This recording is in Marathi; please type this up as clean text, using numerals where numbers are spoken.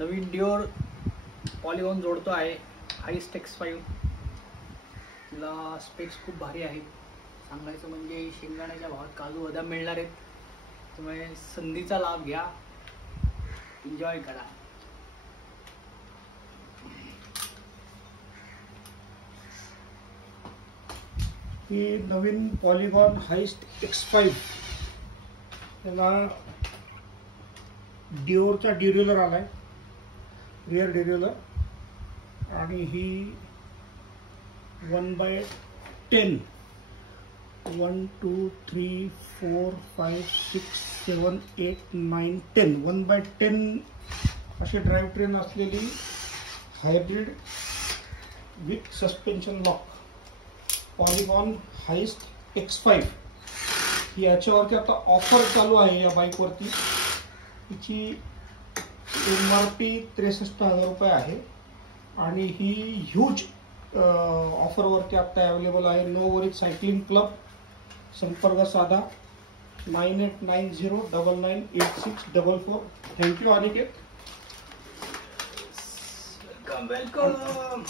नवीन डिओर पॉलिगॉन जोडतो आहे हाइस्ट X5. तिला स्पेक्स खूप भारी आहेत. सांगायचं म्हणजे शेंगदाण्याच्या भावात काजू बदाम मिळणार आहेत. त्यामुळे संधीचा लाभ घ्या, एन्जॉय करा. ही नवीन पॉलिगॉन हाइस्ट X5 त्याला डिओरचा डिरेलर आलाय, रिअर डिरेलर, आणि ही 1/10 1 2 3 4 5 6 7 8 9 10 1/10 अशी ड्राईव्ह ट्रेन असलेली hybrid with suspension lock Polygon Heist X5. याच्यावरती आता ऑफर चालू आहे या बाईकवरती. हिची MRP 63,000 रुपये आहे आणि ही ह्यूज ऑफरवरती आता अवेलेबल आहे. No worries cycling club. संपर्क साधा 9890998644. थँक्यू अनिकेत. वेलकम.